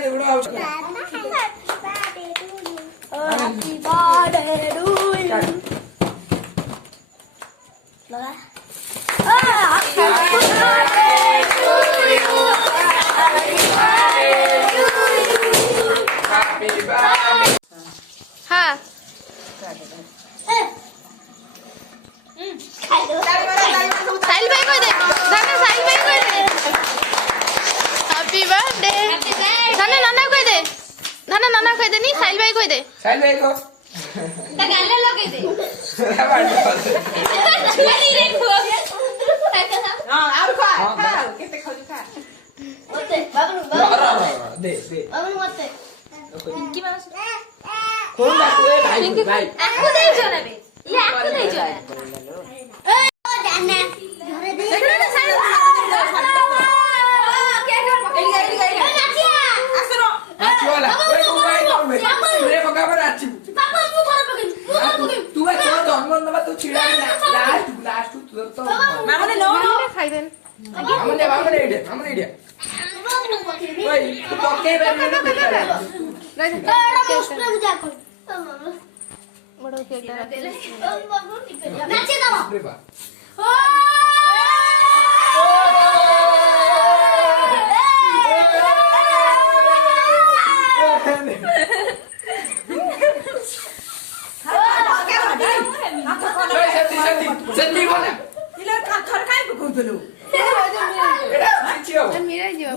दे उड़ो out happy birthday to you लगा happy birthday to you happy birthday हां साहिल भाई को दे धने साहिल भाई को दे हैप्पी बर्थडे धने नाना को दे धने नाना को दे नहीं साहिल भाई को दे साहिल भाई को ता गाले लगे दे नहीं रे खो हां और खा केते खाऊ खा ओते बाबू दे बाबू मत की मास कौन बात है भाई भाई आकु दे जो ना बे ये आकु दे जो ओ जाना घरे दे देखो ना साहिल क्या कर नाचिया आसरो नाची वाला ओए को भाई रे पका पर नाची पापा तू घर पके तू है तो जन्म नंबर तू छिड़ा लास्ट तू तो मामने नो खाई देन हमने इडे ओए तू पके बेर में बड़ो केक नाचे दो रे बा सच्ची बोला इले काठर काई पकौतलो एड़ा नाचियो मेरा जो